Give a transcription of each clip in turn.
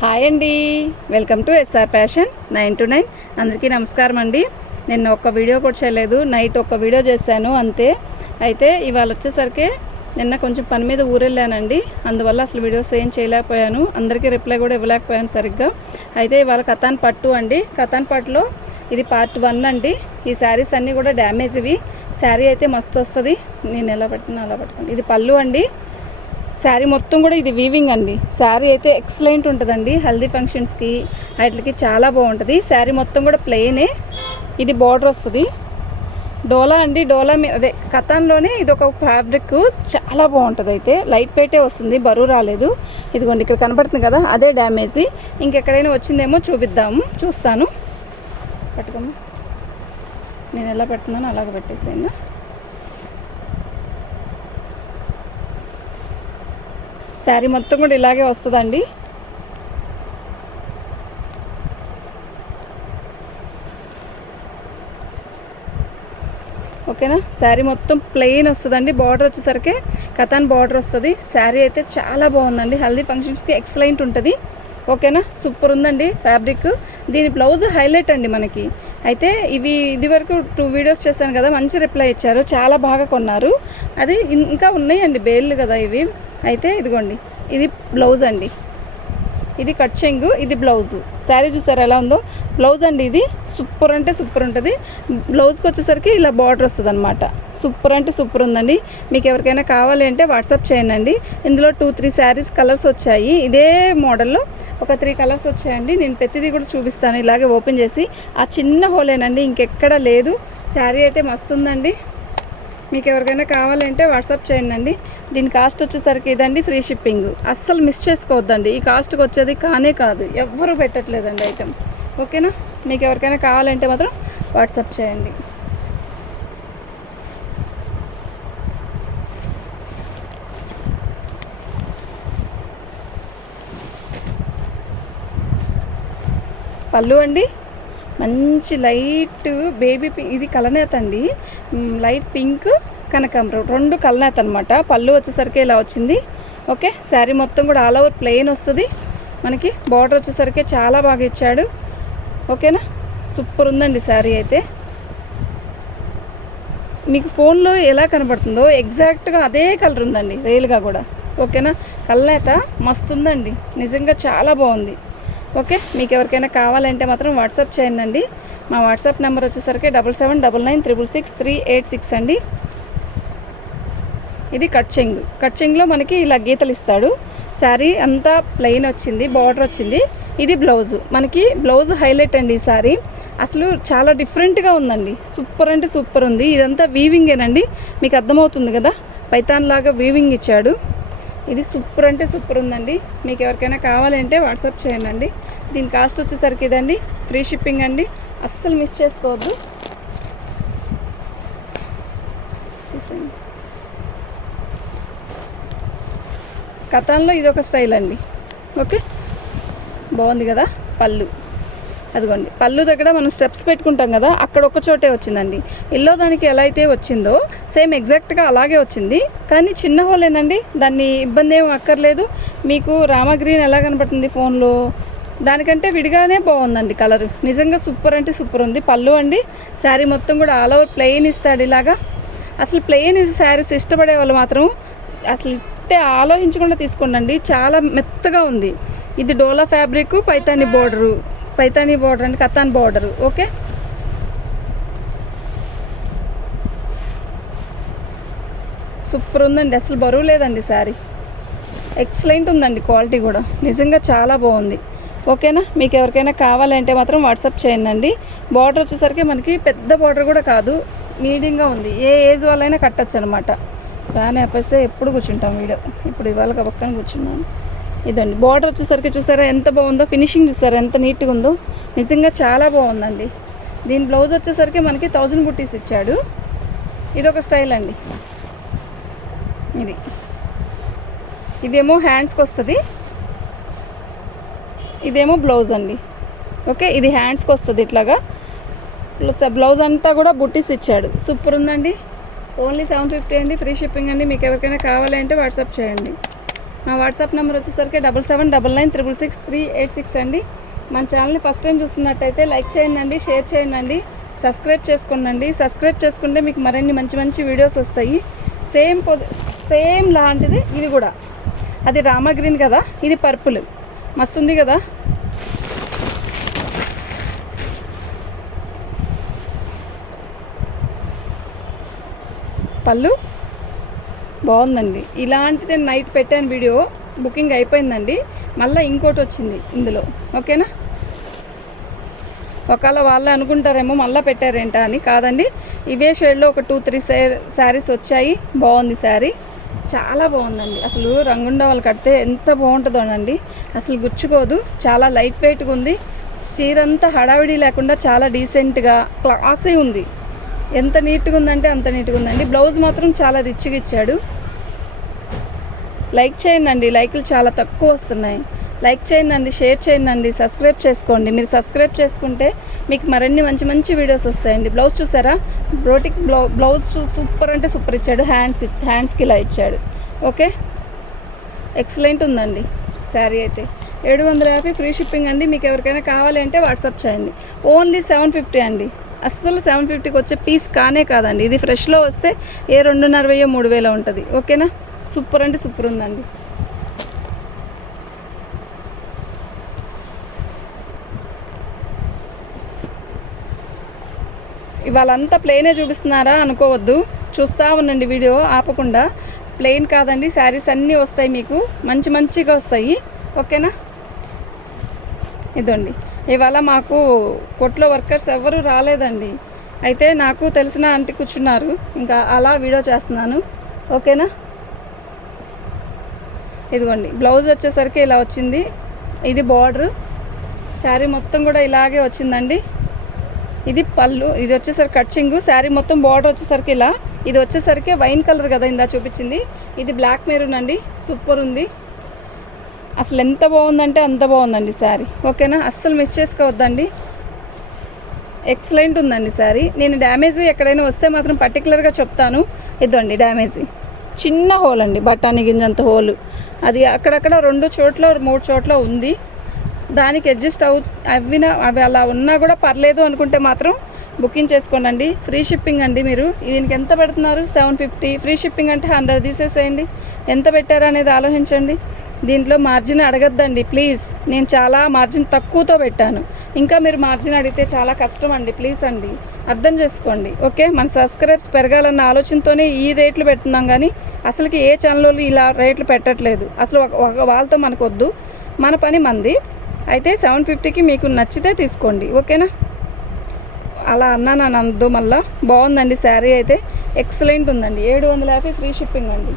Hi అండి, welcome to SR fashion 9 to 9. అందరికీ నమస్కారం అండి. నిన్న ఒక్క వీడియో కూడా చేయలేదు, నైట్ ఒక్క వీడియో చేశాను అంతే. అయితే ఇవాళ వచ్చేసరికి నిన్న కొంచెం పని మీద ఊరెళ్ళానండి, అందువల్ల అసలు వీడియోస్ ఏం చేయలేకపోయాను, అందరికీ రిప్లై కూడా ఇవ్వలేకపోయాను సరిగ్గా. అయితే ఇవాళ కతాన్ పట్టు అండి, కతాన్ పట్టులో ఇది పార్ట్ 1 అండి. ఈ శారీస్ అన్నీ కూడా డ్యామేజ్ ఇవి. శారీ అయితే మస్తు వస్తుంది, నేను ఎలా పట్టుకున్నా అలా పట్టుకోండి. ఇది పళ్ళు అండి, శారీ మొత్తం కూడా ఇది వీవింగ్ అండి. శారీ అయితే ఎక్సలెంట్ ఉంటుందండి, హల్దీ ఫంక్షన్స్కి వాటికి చాలా బాగుంటుంది. శారీ మొత్తం కూడా ప్లెయినే, ఇది బార్డర్ వస్తుంది. డోలా అండి, డోలా అదే కతాన్లోనే ఇది ఒక ఫ్యాబ్రిక్ చాలా బాగుంటుంది. అయితే లైట్ వెయిటే వస్తుంది, బరువు రాలేదు. ఇదిగోండి ఇక్కడ కనపడుతుంది కదా, అదే డ్యామేజ్. ఇంకెక్కడైనా వచ్చిందేమో చూస్తాను. పట్టుకోమ్మా, నేను ఎలా పెడుతున్నాను అలాగ పెట్టేసాను. శారీ మొత్తం కూడా ఇలాగే వస్తుందండి. ఓకేనా, శారీ మొత్తం ప్లెయిన్ వస్తుందండి. బార్డర్ వచ్చేసరికి కతాన్ బార్డర్ వస్తుంది. శారీ అయితే చాలా బాగుందండి, హల్దీ ఫంక్షన్స్కి ఎక్సలెంట్ ఉంటుంది. ఓకేనా, సూపర్ ఉందండి ఫ్యాబ్రిక్. దీని బ్లౌజ్ హైలైట్ అండి మనకి. అయితే ఇది వరకు 2 వీడియోస్ చేశాను కదా, మంచి రిప్లై ఇచ్చారు, చాలా బాగా కొన్నారు. అది ఇంకా ఉన్నాయండి, బేళ్ళు కదా ఇవి. అయితే ఇదిగోండి, ఇది బ్లౌజ్ అండి, ఇది కట్ చెంగు, ఇది బ్లౌజు. శారీ చూసారు ఎలా ఉందో, బ్లౌజ్ అండి. ఇది సూపర్ అంటే సూపర్ ఉంటుంది. బ్లౌజ్కి వచ్చేసరికి ఇలా బార్డర్ వస్తుంది అనమాట. సూపర్ అంటే సూపర్ ఉందండి. మీకు ఎవరికైనా కావాలి అంటే వాట్సాప్ చేయండి. ఇందులో 2-3 శారీస్ కలర్స్ వచ్చాయి, ఇదే మోడల్లో ఒక 3 కలర్స్ వచ్చాయండి. నేను ప్రతిదీ కూడా చూపిస్తాను ఇలాగే ఓపెన్ చేసి. ఆ చిన్న హోలేనండి, ఇంకెక్కడ లేదు. శారీ అయితే మస్తు ఉందండి. మీకు ఎవరికైనా కావాలంటే వాట్సాప్ చేయండి. దీని కాస్ట్ వచ్చేసరికి ఇదండి, ఫ్రీ షిప్పింగ్. అస్సలు మిస్ చేసుకోవద్దండి, ఈ కాస్ట్కి వచ్చేది కానే కాదు, ఎవ్వరూ పెట్టట్లేదండి ఐటెం. ఓకేనా, మీకు ఎవరికైనా కావాలంటే మాత్రం వాట్సాప్ చేయండి. పళ్ళు అండి, మంచి లైట్ బేబీ పింక్, ఇది కలనేత అండి, లైట్ పింక్ కనకాంబరం 2 కలనేత అనమాట. పళ్ళు వచ్చేసరికి ఇలా వచ్చింది. ఓకే, శారీ మొత్తం కూడా ఆల్ ఓవర్ ప్లెయిన్ వస్తుంది మనకి. బార్డర్ వచ్చేసరికి చాలా బాగా ఇచ్చాడు. ఓకేనా, సూపర్ ఉందండి శారీ అయితే. మీకు ఫోన్లో ఎలా కనబడుతుందో ఎగ్జాక్ట్గా అదే కలర్ ఉందండి, రియల్గా కూడా. ఓకేనా, కలనేత మస్తు ఉందండి, నిజంగా చాలా బాగుంది. ఓకే, మీకు ఎవరికైనా కావాలంటే మాత్రం వాట్సాప్ చేయండి. మా వాట్సాప్ నెంబర్ వచ్చేసరికి 7799966386 అండి. ఇది కట్ చెంగులో మనకి ఇలా గీతలు ఇస్తాడు. శారీ అంతా ప్లెయిన్ వచ్చింది, బార్డర్ వచ్చింది. ఇది బ్లౌజు, మనకి బ్లౌజ్ హైలైట్ అండి. ఈ శారీ అసలు చాలా డిఫరెంట్గా ఉందండి, సూపర్ అంటే సూపర్ ఉంది. ఇదంతా వీవింగేనండి, మీకు అర్థమవుతుంది కదా, పైతాన్ లాగా వీవింగ్ ఇచ్చాడు. ఇది సూపర్ అంటే సూపర్ ఉందండి. మీకు ఎవరికైనా కావాలంటే వాట్సాప్ చేయండి. దీని కాస్ట్ వచ్చేసరికి ఇదండి, ఫ్రీ షిప్పింగ్ అండి, అస్సలు మిస్ చేసుకోవద్దు. కతాన్లో ఇదొక స్టైల్ అండి. ఓకే, బాగుంది కదా. పళ్ళు అదిగోండి, పళ్ళు దగ్గర మనం స్టెప్స్ పెట్టుకుంటాం కదా, అక్కడ ఒక చోటే వచ్చిందండి. ఎల్లో దానికి ఎలా అయితే వచ్చిందో సేమ్ ఎగ్జాక్ట్గా అలాగే వచ్చింది, కానీ చిన్న హోలేనండి, దాన్ని ఇబ్బంది ఏం అక్కర్లేదు. మీకు రామా గ్రీన్ ఎలా కనబడుతుంది ఫోన్లో, దానికంటే విడిగానే బాగుందండి కలరు. నిజంగా సూపర్ అంటే సూపర్ ఉంది. పళ్ళు అండి, శారీ మొత్తం కూడా ఆల్ ఓవర్ ప్లెయిన్ ఇస్తాడు ఇలాగా. అసలు ప్లెయిన్ శారీస్ ఇష్టపడే వాళ్ళు మాత్రం అసలు ఇట్టే ఆలోచించకుండా తీసుకోండి, చాలా మెత్తగా ఉంది. ఇది డోలా ఫ్యాబ్రిక్, పైతానీ బోర్డరు అండి, కతాన్ బార్డరు. ఓకే, సూపర్ ఉందండి, అసలు బరువు లేదండి. శారీ ఎక్సలెంట్ ఉందండి, క్వాలిటీ కూడా నిజంగా చాలా బాగుంది. ఓకేనా, మీకు ఎవరికైనా కావాలంటే మాత్రం వాట్సాప్ చేయండి. బార్డర్ వచ్చేసరికి మనకి పెద్ద బార్డర్ కూడా కాదు, మీడియంగా ఉంది. ఏ ఏజ్ వాళ్ళైనా కట్టచ్చు అనమాట. ఫ్యాన్ ఆపేస్తే ఎప్పుడు కూర్చుంటాం వీడియో, ఇప్పుడు ఇవాళ పక్కన కూర్చున్నాను. ఇదండి బార్డర్ వచ్చేసరికి చూసారా ఎంత బాగుందో, ఫినిషింగ్ చూసారా ఎంత నీట్గా ఉందో, నిజంగా చాలా బాగుందండి. దీని బ్లౌజ్ వచ్చేసరికి మనకి 1000 బుట్టీస్ ఇచ్చాడు. ఇదొక స్టైల్ అండి. ఇదేమో హ్యాండ్స్కి వస్తుంది, ఇదేమో బ్లౌజ్ అండి. ఓకే, ఇది హ్యాండ్స్కి వస్తుంది ఇట్లాగా. బ్లౌజ్ అంతా కూడా బుట్టీస్ ఇచ్చాడు, సూపర్ ఉందండి. ఓన్లీ 750 అండి, ఫ్రీ షిప్పింగ్ అండి. మీకు ఎవరికైనా కావాలంటే వాట్సాప్ చేయండి. నా వాట్సాప్ నెంబర్ వచ్చేసరికి 7799966386 అండి. మన ఛానల్ని ఫస్ట్ టైం చూస్తున్నట్టయితే లైక్ చేయండి, షేర్ చేయండి, సబ్స్క్రైబ్ చేసుకోండి. సబ్స్క్రైబ్ చేసుకుంటే మీకు మరిన్ని మంచి మంచి వీడియోస్ వస్తాయి. సేమ్ లాంటిది ఇది కూడా. అది రామా గ్రీన్ కదా, ఇది పర్పుల్. మస్తుంది కదా. పళ్ళు బాగుందండి. ఇలాంటిది నైట్ పెట్టాను వీడియో, బుకింగ్ అయిపోయిందండి. మళ్ళీ ఇంకోటి వచ్చింది ఇందులో. ఓకేనా. ఒకవేళ వాళ్ళు అనుకుంటారేమో మళ్ళీ పెట్టారేంటా అని. కాదండి, ఇవే షేడ్లో ఒక 2-3 శారీస్ వచ్చాయి. బాగుంది శారీ, చాలా బాగుందండి. అసలు రంగుండ వాళ్ళు కడితే ఎంత బాగుంటుందోనండి. అసలు గుచ్చుకోదు, చాలా లైట్ వెయిట్గా ఉంది. చీర అంతా హడావిడి లేకుండా చాలా డీసెంట్గా క్లాసీ ఉంది. ఎంత నీట్గా ఉందంటే అంత నీట్గా ఉందండి. బ్లౌజ్ మాత్రం చాలా రిచ్గా ఇచ్చాడు. లైక్ చేయండి, లైకులు చాలా తక్కువ వస్తున్నాయి. లైక్ చేయండి, షేర్ చేయండి, సబ్స్క్రైబ్ చేసుకోండి. మీరు సబ్స్క్రైబ్ చేసుకుంటే మీకు మరిన్ని మంచి మంచి వీడియోస్ వస్తాయండి. బ్లౌజ్ చూసారా, బ్రోటిక్ బ్లౌజ్ సూపర్ అంటే సూపర్ ఇచ్చాడు. హ్యాండ్స్కి ఇలా ఇచ్చాడు. ఓకే, ఎక్సలెంట్ ఉందండి శారీ అయితే. 750 ఫ్రీ షిప్పింగ్ అండి. మీకు ఎవరికైనా కావాలి అంటే వాట్సాప్ చేయండి. ఓన్లీ 750 అండి. అస్సలు 750కి వచ్చే పీస్ కానే కాదండి. ఇది ఫ్రెష్లో వస్తే ఏ 2,500-3,000 ఉంటుంది. ఓకేనా. సూపర్ అంటే సూపర్ ఉందండి. ఇవాళంతా ప్లెయినే చూపిస్తున్నారా అనుకోవద్దు, చూస్తూ ఉండండి వీడియో ఆపకుండా. ప్లెయిన్ కాదండి, శారీస్ అన్నీ వస్తాయి మీకు, మంచి మంచిగా వస్తాయి. ఓకేనా. ఇదండి, ఇవాళ మాకు కొట్లో వర్కర్స్ ఎవరు రాలేదండి. అయితే నాకు తెలిసిన ఆంటీ కూర్చున్నారు, ఇంకా అలా వీడియో చేస్తున్నాను. ఓకేనా. ఇదిగోండి, బ్లౌజ్ వచ్చేసరికి ఇలా వచ్చింది. ఇది బార్డర్, శారీ మొత్తం కూడా ఇలాగే వచ్చిందండి. ఇది పళ్ళు, ఇది వచ్చేసరికి కట్చింగ్. శారీ మొత్తం బార్డర్ వచ్చేసరికి ఇలా. ఇది వచ్చేసరికి వైన్ కలర్ కదా ఇందా చూపించింది. ఇది బ్లాక్ మెరూన్ అండి. సూపర్ ఉంది, అసలు ఎంత బాగుందంటే అంత బాగుందండి శారీ. ఓకేనా, అస్సలు మిస్ చేసుకోవద్దండి. ఎక్సలెంట్ ఉందండి శారీ. నేను డ్యామేజ్ ఎక్కడైనా వస్తే మాత్రం పర్టికులర్గా చెప్తాను. ఇదండి డ్యామేజ్, చిన్న హోల్ అండి, బఠానీ గింజంత హోలు. అది అక్కడక్కడ 2 చోట్ల 3 చోట్ల ఉంది. దానికి అడ్జస్ట్ అవి అలా ఉన్నా కూడా పర్లేదు అనుకుంటే మాత్రం బుకింగ్ చేసుకోండి. ఫ్రీ షిప్పింగ్ అండి. మీరు దీనికి ఎంత పెడుతున్నారు? 750. ఫ్రీ షిప్పింగ్ అంటే 100 తీసేసేయండి. ఎంత పెట్టారా అనేది ఆలోచించండి. దీంట్లో మార్జిన్ అడగద్దండి ప్లీజ్. నేను చాలా మార్జిన్ తక్కువతో పెట్టాను. ఇంకా మీరు మార్జిన్ అడిగితే చాలా కష్టం అండి. ప్లీజ్ అండి, అర్థం చేసుకోండి. ఓకే, మన సబ్స్క్రైబ్స్ పెరగాలన్న ఆలోచనతోనే ఈ రేట్లు పెడుతున్నాం, కానీ అసలుకి ఏ ఛానల్లో ఇలా రేట్లు పెట్టట్లేదు. అసలు వాళ్ళతో మనకు వద్దు, మన పని మంది. అయితే 750కి మీకు నచ్చితే తీసుకోండి. ఓకేనా. అలా అన్నాను అనద్దు మళ్ళా. బాగుందండి శారీ అయితే, ఎక్సలెంట్ ఉందండి. 750 ఫ్రీ షిప్పింగ్ అండి.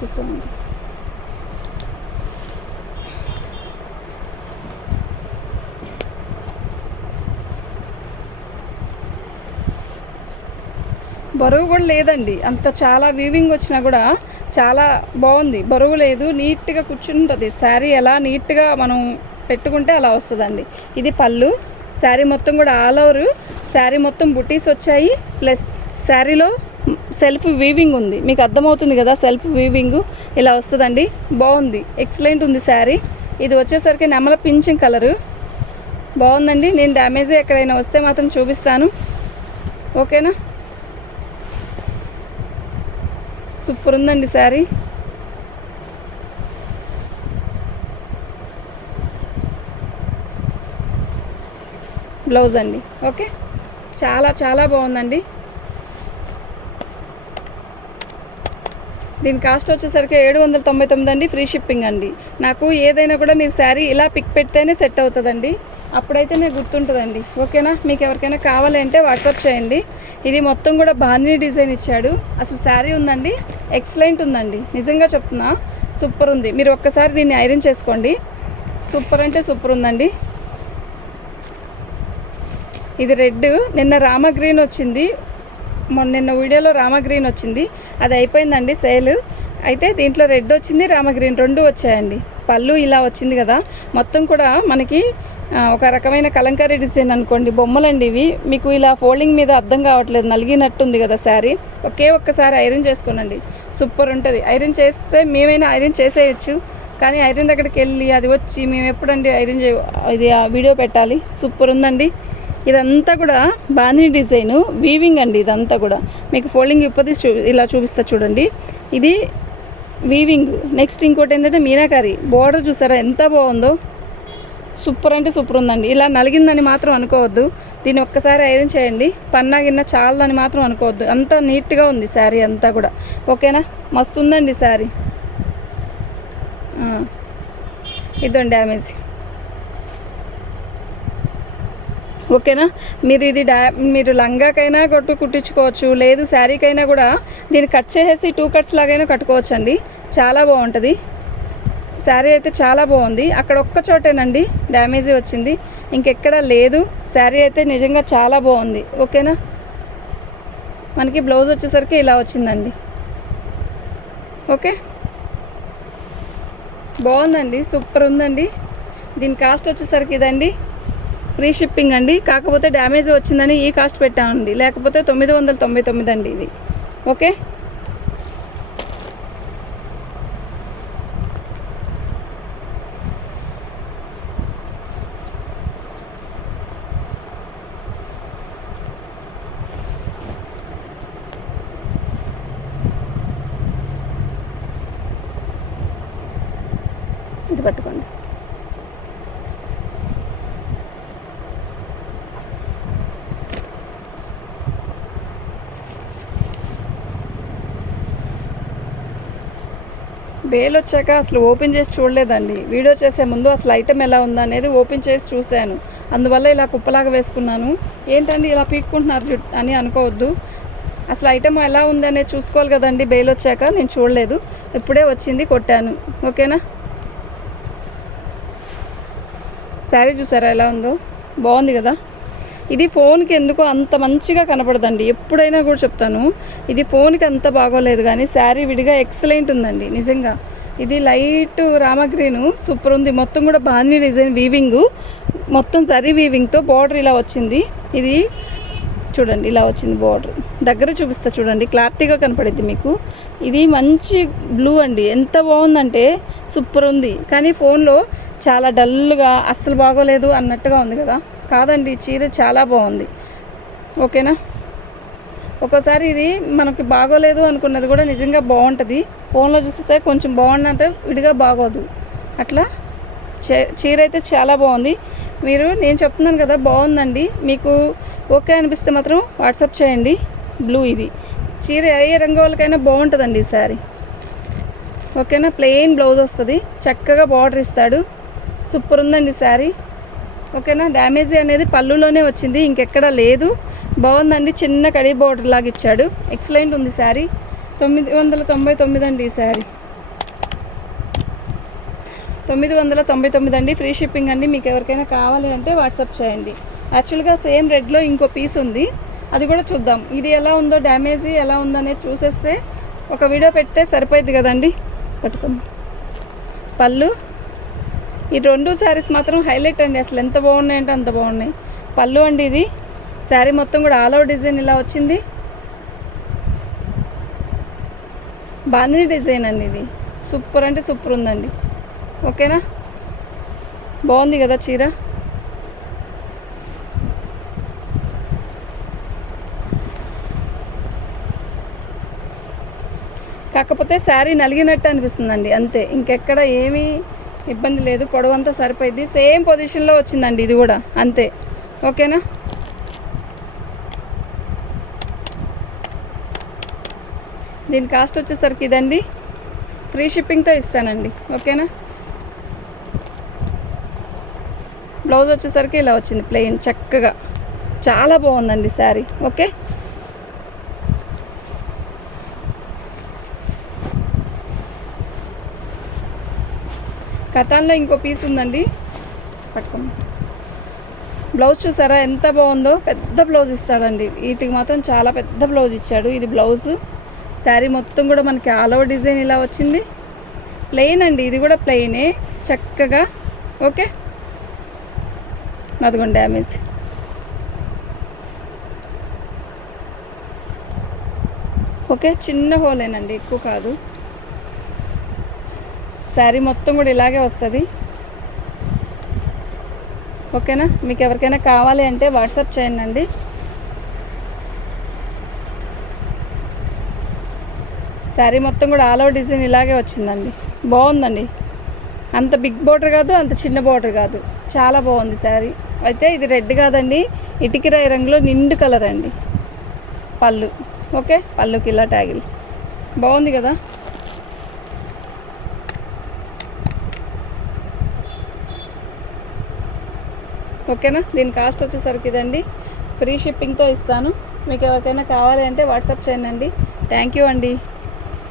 తీసుకోండి. బరువు కూడా లేదండి అంత. చాలా వీవింగ్ వచ్చినా కూడా చాలా బాగుంది, బరువు లేదు, నీట్గా కూర్చుంటుంది శారీ. ఎలా నీట్గా మనం పెట్టుకుంటే అలా వస్తుందండి. ఇది పళ్ళు. శారీ మొత్తం కూడా ఆల్ ఓవర్ శారీ మొత్తం బుటీస్ వచ్చాయి. ప్లస్ శారీలో సెల్ఫ్ వీవింగ్ ఉంది, మీకు అర్థమవుతుంది కదా. సెల్ఫ్ వీవింగ్ ఇలా వస్తుందండి. బాగుంది, ఎక్సలెంట్ ఉంది శారీ. ఇది వచ్చేసరికి నెమల పింఛింగ్ కలరు. బాగుందండి. నేను డ్యామేజ్ ఎక్కడైనా వస్తే మాత్రం చూపిస్తాను. ఓకేనా. సూపర్ ఉందండి శారీ. బ్లౌజ్ అండి. ఓకే, చాలా చాలా బాగుందండి. దీని కాస్ట్ వచ్చేసరికి 799 అండి. ఫ్రీ షిప్పింగ్ అండి. నాకు ఏదైనా కూడా మీరు శారీ ఇలా పిక్ పెడితేనే సెట్ అవుతుందండి, అప్పుడైతేనే గుర్తుంటుందండి. ఓకేనా. మీకు ఎవరికైనా కావాలంటే వాట్సాప్ చేయండి. ఇది మొత్తం కూడా బాందిని డిజైన్ ఇచ్చాడు. అసలు శారీ ఉందండి, ఎక్సలెంట్ ఉందండి, నిజంగా చెప్తున్నా. సూపర్ ఉంది. మీరు ఒక్కసారి దీన్ని ఐరన్ చేసుకోండి. సూపర్ అంటే సూపర్ ఉందండి. ఇది రెడ్. నిన్న రామా గ్రీన్ వచ్చింది, నిన్న వీడియోలో రామా గ్రీన్ వచ్చింది, అది అయిపోయిందండి సేల్. అయితే దీంట్లో రెడ్ వచ్చింది, రామా గ్రీన్ 2 వచ్చాయండి. పళ్ళు ఇలా వచ్చింది కదా. మొత్తం కూడా మనకి ఒక రకమైన కలంకారీ డిజైన్ అనుకోండి, బొమ్మలండి ఇవి. మీకు ఇలా ఫోల్డింగ్ మీద అర్థం కావట్లేదు, నలిగినట్టుంది కదా శారీ. ఒక్కసారి ఐరన్ చేసుకోనండి, సూపర్ ఉంటుంది. ఐరన్ చేస్తే మేమైనా ఐరన్ చేసేయచ్చు, కానీ ఐరన్ దగ్గరికి వెళ్ళి అది వచ్చి మేము ఎప్పుడండి ఐరన్ ఇది వీడియో పెట్టాలి. సూపర్ ఉందండి. ఇదంతా కూడా బాందిని డిజైను, వీవింగ్ అండి. ఇదంతా కూడా మీకు ఫోల్డింగ్ ఇప్పది ఇలా చూపిస్తా చూడండి, ఇది వీవింగ్. నెక్స్ట్ ఇంకోటి ఏంటంటే మీనాకారి బోర్డర్ చూసారా ఎంత బాగుందో, సూపర్ అంటే సూపర్ ఉందండి. ఇలా నలిగిందని మాత్రం అనుకోవద్దు, దీన్ని ఒక్కసారి ఐరన్ చేయండి, పన్నా గిన్న చాలని మాత్రం అనుకోవద్దు, అంత నీట్గా ఉంది శారీ అంతా కూడా. ఓకేనా, మస్తు ఉందండి శారీ. ఇదండి డ్యామేజ్. ఓకేనా, మీరు ఇది మీరు లంగాకైనా కుట్టించుకోవచ్చు, లేదు శారీకైనా కూడా దీన్ని కట్ చేసేసి 2 కట్స్ లాగైనా కట్టుకోవచ్చు అండి. చాలా బాగుంటుంది శారీ అయితే, చాలా బాగుంది. అక్కడ ఒక్క చోటేనండి డ్యామేజ్ వచ్చింది, ఇంకెక్కడా లేదు. శారీ అయితే నిజంగా చాలా బాగుంది. ఓకేనా, మనకి బ్లౌజ్ వచ్చేసరికి ఇలా వచ్చిందండి. ఓకే, బాగుందండి, సూపర్ ఉందండి. దీని కాస్ట్ వచ్చేసరికి ఇదండి, ఫ్రీ షిప్పింగ్ అండి. కాకపోతే డ్యామేజ్ వచ్చిందని ఈ కాస్ట్ పెట్టామండి, లేకపోతే 999 అండి ఇది. ఓకే, ఇది పట్టుకోండి. బేల్ వచ్చాక అసలు ఓపెన్ చేసి చూడలేదండి, వీడియో చేసే ముందు అసలు ఐటెం ఎలా ఉందా అనేది ఓపెన్ చేసి చూశాను, అందువల్ల ఇలా కుప్పలాగా వేసుకున్నాను. ఏంటండి ఇలా పీక్కుంటున్నారు అని అనుకోవద్దు, అసలు ఐటెం ఎలా ఉందనేది చూసుకోవాలి కదండి. బేల్ వచ్చాక నేను చూడలేదు, ఇప్పుడే వచ్చింది కొట్టాను. ఓకేనా, శారీ చూసారా ఎలా ఉందో, బాగుంది కదా. ఇది ఫోన్కి ఎందుకో అంత మంచిగా కనపడదండి, ఎప్పుడైనా కూడా చెప్తాను, ఇది ఫోన్కి అంత బాగోలేదు, కానీ శారీ విడిగా ఎక్సలెంట్ ఉందండి నిజంగా. ఇది లైట్ రామగ్రీను, సూపర్ ఉంది. మొత్తం కూడా బాందిని డిజైన్ వీవింగు, మొత్తం జరీ వీవింగ్తో బార్డర్ ఇలా వచ్చింది. ఇది చూడండి ఇలా వచ్చింది బార్డర్, దగ్గర చూపిస్తా చూడండి, క్లారిటీగా కనపడిద్ది మీకు. ఇది మంచి బ్లూ అండి, ఎంత బాగుందంటే సూపర్ ఉంది. కానీ ఫోన్లో చాలా డల్గా అస్సలు బాగోలేదు అన్నట్టుగా ఉంది కదా, కాదండి చీర చాలా బాగుంది. ఓకేనా, ఒక్కోసారి ఇది మనకి బాగోలేదు అనుకున్నది కూడా నిజంగా బాగుంటుంది, ఫోన్లో చూస్తే కొంచెం బాగుందంటే విడిగా బాగోదు. అట్లా చీర అయితే చాలా బాగుంది. నేను చెప్తున్నాను కదా బాగుందండి, మీకు ఓకే అనిపిస్తే మాత్రం వాట్సాప్ చేయండి. బ్లూ ఇది చీర ఏ రంగు వాళ్ళకైనా బాగుంటుందండి ఈ శారీ. ఓకేనా, ప్లెయిన్ బ్లౌజ్ వస్తుంది, చక్కగా బార్డర్ ఇస్తాడు, సూపర్ ఉందండి శారీ. ఓకేనా, డ్యామేజ్ అనేది పళ్ళులోనే వచ్చింది, ఇంకెక్కడా లేదు. బాగుందండి, చిన్న కడి బార్డర్ లాగా ఇచ్చాడు, ఎక్సలెంట్ ఉంది శారీ. 999 అండి ఈ శారీ, 999 అండి, ఫ్రీ షిప్పింగ్ అండి. మీకు ఎవరికైనా కావాలి అంటే వాట్సాప్ చేయండి. యాక్చువల్గా సేమ్ రెడ్లో ఇంకో పీస్ ఉంది, అది కూడా చూద్దాం. ఇది ఎలా ఉందో, డ్యామేజ్ ఎలా ఉందో అనేది చూసేస్తే ఒక వీడియో పెడితే సరిపోయింది కదండి. పట్టుకోండి, పళ్ళు ఈ 2 శారీస్ మాత్రం హైలైట్ అండి, అసలు ఎంత బాగున్నాయంటే అంత బాగున్నాయి. పళ్ళు అండి ఇది, శారీ మొత్తం కూడా ఆల్ ఓవర్ డిజైన్ ఇలా వచ్చింది, బాందిని డిజైన్ అండి ఇది, సూపర్ అంటే సూపర్ ఉందండి. ఓకేనా, బాగుంది కదా చీర. కాకపోతే శారీ నలిగినట్టు అనిపిస్తుందండి అంతే, ఇంకెక్కడ ఏమీ ఇబ్బంది లేదు, పొడవంతా సరిపోయింది, సేమ్ పొజిషన్లో వచ్చిందండి ఇది కూడా అంతే. ఓకేనా, దీని కాస్ట్ వచ్చేసరికి ఇదండి, ఫ్రీ షిప్పింగ్తో ఇస్తానండి. ఓకేనా, బ్లౌజ్ వచ్చేసరికి ఇలా వచ్చింది ప్లెయిన్, చక్కగా చాలా బాగుందండి శారీ. ఓకే, కథాన్లో ఇంకో పీస్ ఉందండి, పట్టుకోండి. బ్లౌజ్ చూసారా ఎంత బాగుందో, పెద్ద బ్లౌజ్ ఇస్తాడండి, వీటికి మాత్రం చాలా పెద్ద బ్లౌజ్ ఇచ్చాడు. ఇది బ్లౌజు, శారీ మొత్తం కూడా మనకి ఆల్ ఓవర్ డిజైన్ ఇలా వచ్చింది, ప్లెయిన్ అండి, ఇది కూడా ప్లెయినే చక్కగా. ఓకే, అదిగోండి డ్యామేజ్. ఓకే, చిన్న హోలేనండి, ఎక్కువ కాదు. శారీ మొత్తం కూడా ఇలాగే వస్తుంది. ఓకేనా, మీకు ఎవరికైనా కావాలి అంటే వాట్సాప్ చేయండి. శారీ మొత్తం కూడా ఆల్ ఓవర్ డిజైన్ ఇలాగే వచ్చిందండి. బాగుందండి, అంత బిగ్ బోర్డర్ కాదు, అంత చిన్న బోర్డర్ కాదు, చాలా బాగుంది శారీ. అయితే ఇది రెడ్ కాదండి, ఇటుకిరాయి రంగులో నిండు కలర్ అండి పళ్ళు. ఓకే, పళ్ళుకి ఇలా ట్యాగిల్స్, బాగుంది కదా. ఓకేనా, దీని కాస్ట్ వచ్చేసరికి ఇదండి. ఫ్రీ షిప్పింగ్తో ఇస్తాను. మీకు ఎవరికైనా కావాలి అంటే వాట్సాప్ చేయండి. థ్యాంక్ యూ అండి.